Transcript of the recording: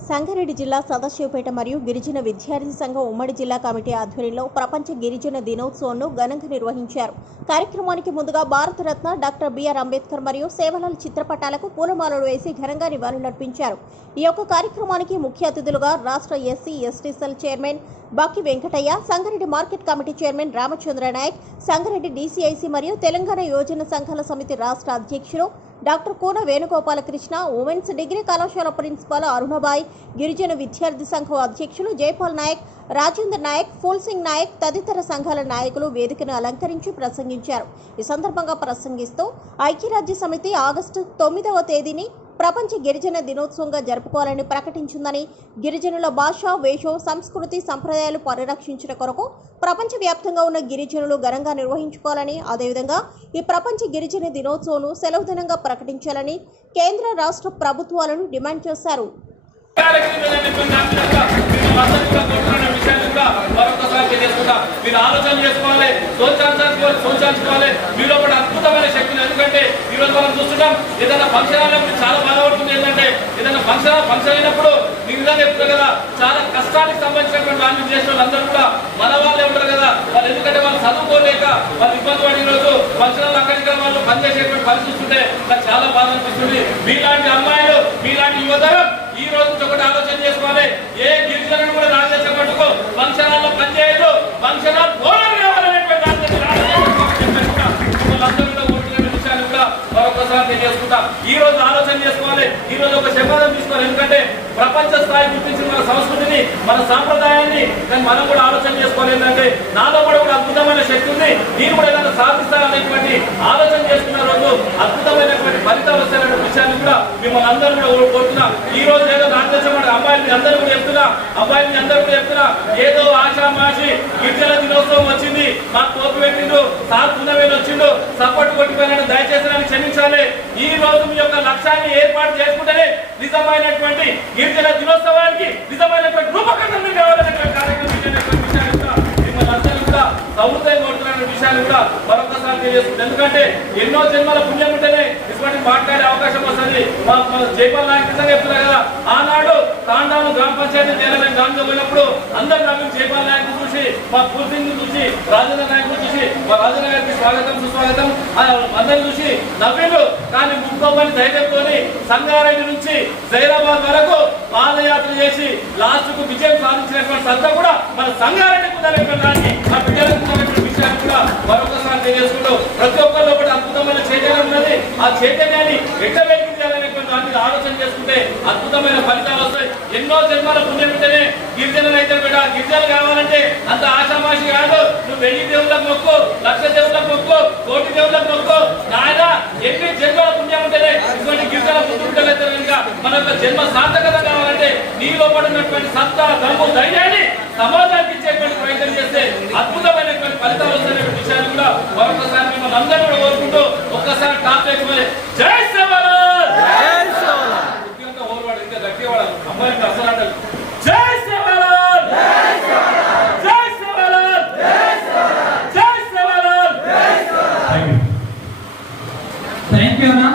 సంగారెడ్డి జిల్లా సదాశివపేట మరియు గిరిజన విద్యార్థి సంఘం ఉమ్మడి జిల్లా కమిటీ ఆధ్వర్యంలో ప్రపంచ గిరిజన దినోత్సవంను ఘనంగా నిర్వహించారు. కార్యక్రమానికి ముందుగా భారతరత్న డాక్టర్ బిఆర్ అంబేద్కర్ మరియు సేవలాల్ చిత్రపటాలకు పూలమాలలు వేసి ఘనంగా నివాళులర్పించారు. ఈ యొక్క కార్యక్రమానికి ముఖ్య అతిథులుగా రాష్ట్ర SC ST cell chairman Baki Venkataiah Sangareddy market committee chairman Ramachandra Nayak Sangareddy DCIC మరియు తెలంగాణ యోజన సంఘాల సమితి రాష్ట్ర అధ్యక్షులు doctor Koona Venugopalakrishna women's degree కళాశాల ప్రిన్సిపాల్ అరుణబాయ్ గిరిజన విద్యార్థి సంఘం అధ్యక్షులు జైపాల్ నాయక్ రాజేందర్ నాయక్ ఫూల్ సింగ్ నాయక్ తదితర సంఘాల నాయకులు వేదికను అలంకరించి ప్రసంగించారు. ఈ సందర్భంగా ప్రసంగిస్తూ ఐక్యరాజ్య సమితి ఆగస్టు తొమ్మిదవ తేదీని ప్రపంచ గిరిజన దినోత్సవంగా జరుపుకోవాలని ప్రకటించిందని గిరిజనుల భాష వేషం సంస్కృతి సంప్రదాయాలు పరిరక్షించిన కొరకు ప్రపంచవ్యాప్తంగా ఉన్న గిరిజనులు ఘనంగా నిర్వహించుకోవాలని అదేవిధంగా ఈ ప్రపంచ గిరిజన దినోత్సవం సెలవు దినంగా ప్రకటించాలని కేంద్ర రాష్ట్ర ప్రభుత్వాలను డిమాండ్ చేశారు మీరు ఆలోచన చేసుకోవాలి సోచాల్సుకోవాలి సోచాల్చుకోవాలి మీరు అద్భుతమైన శక్తులు ఎందుకంటే ఈరోజు మనం చూస్తున్నాం ఏదైనా ఫంక్షన్ అయినప్పుడు చాలా బాధపడుతుంది. ఏంటంటే ఏదైనా ఫంక్షన్ ఫంక్షన్ అయినప్పుడు మీరు నిజంగా చెప్తారు కదా చాలా కష్టానికి సంబంధించినటువంటి వాళ్ళు చేసిన వాళ్ళందరూ కూడా మన వాళ్ళే ఉంటారు కదా. వాళ్ళు ఎందుకంటే వాళ్ళు చదువుకోలేక వాళ్ళు ఇబ్బంది పడిన రోజు ఫంక్షన్ అక్కడికి వాళ్ళు పనిచేసేటువంటి పని చూస్తుంటే నాకు చాలా బాధ అనిపిస్తుంది. మీలాంటి అమ్మాయిలు మీలాంటి యువతరం ఈ రోజు ఒకటి ఆలోచన చేసుకోవాలి. ఏ గిరిజనుడు కూడా రాజేసే పట్టుకో ఫంక్షన్ హాల్లో పనిచేయదు ఫంక్షన్ హాల్ ఓనర్ కావాలనేటువంటి ఆలోచన రాజదేశం చెప్పారు కూడా. వాళ్ళందరూ కూడా కోరుకునే విషయాన్ని కూడా మరొకసారి తెలియజేసుకుంటా ఈ రోజు ఆలోచన చేసుకోవాలి ఒక శపథం తీసుకోవాలి. ఎందుకంటే ప్రపంచ స్థాయి గుర్తించిన మన సంస్కృతిని మన సాంప్రదాయాన్ని కానీ మనం కూడా ఆలోచన చేసుకోవాలి. ఏంటంటే నాలో కూడా కూడా అద్భుతమైన శక్తి ఉంది. నేను కూడా ఏదైనా సాధిస్తాననేటువంటి ఆలోచన చేసుకున్న రోజు అద్భుతమైనటువంటి ఫలితాలు వస్తాయనే విషయాన్ని కూడా మిమ్మల్ని అందరూ కూడా కోరుతున్నా. ఈ రోజు ఏదో భారతదేశం అబ్బాయిలు మీ అందరూ కూడా చెప్తున్నా అబ్బాయిని అందరూ కూడా చెప్తున్నా. ఏదో ఆశామాషి గిరిజన దినోత్సవం వచ్చింది మాకు తోపు పెట్టిండు సార్ పునవేలు వచ్చిండు సపోర్ట్ కొట్టిపోయినాడు దయచేసి నన్ను క్షమించాలి. ఈ రోజు మీ యొక్క లక్ష్యాన్ని ఏర్పాటు చేసుకుంటేనే నిజమైనటువంటి గిరిజన దినోత్సవానికి నిజమైనటువంటి రూపకల్పన కావాలనేటువంటి కార్యక్రమం విషయాలు కూడా మిమ్మల్ని కొడుతున్న కూడా మరొకసారి తెలియజేస్తుంది ఎందుకంటే ఎన్నో జన్మల పుణ్య ఉంటేనే మాట్లాడే అవకాశం వస్తుంది. మా జైపాల్ నాయక్ నిజంగా చెప్తున్నా కదా ఆనాడు తాండాలు గ్రామ పంచాయతీ చేయాలని గ్రామంలో పోయినప్పుడు అందరు నవ్వి జైపాల్ నాయక్ చూసి మా పూర్తిని చూసి రాజేంద్ర నాయక్ చూసి మా రాజేంద్ర గారికి స్వాగతం సుస్వాగతం. అందరు చూసి నవ్విండు కానీ ముక్కోమని ధైర్యంతోని సంగారెడ్డి నుంచి జైరాబాద్ వరకు పాదయాత్ర చేసి లాస్ట్కు విజయం సాధించినటువంటి సత్తా కూడా మన సంగారెడ్డి ఉందనేటువంటి మా ఆ బిడ్డలకు విషయాన్ని కూడా మరొకసారి తెలియజేసుకుంటూ ప్రతి ఒక్కరిలో కూడా అద్భుతమైన ఆ చైతన్యాన్ని ఎట్ట వెలిగించాలనేటువంటి దాని మీద ఆలోచన చేసుకుంటే అద్భుతమైన ఫలితాలు వస్తాయి. ఎన్నో జన్మల పుణ్యం ఉంటేనే గిరిజనులు అయితే బిడ్డ గిరిజనులు కావాలంటే అంత ఆశామాషి కాదు. నువ్వు వెయ్యి దేవుళ్ళకు మొక్కు లక్ష దేవుళ్ళకు మొక్కు కోటి దేవుళ్ళకు మొక్కు. నాయన ఎన్ని జన్మల పుణ్యం ఉంటేనే ఇటువంటి గిరిజన పుట్టుకుంటే కనుక మన యొక్క జన్మ సార్థకత కావాలంటే నీలో పడినటువంటి సత్తా దమ్ము ధైర్యాన్ని సమాజానికి ఇచ్చేటువంటి ప్రయత్నం చేస్తే అద్భుతమైనటువంటి ఫలితాలు వస్తున్న విషయాన్ని కూడా మరొకసారి మిమ్మల్ని అందరూ కూడా కోరుకుంటూ ఒక్కసారి టాప్ ఎక్కువ జై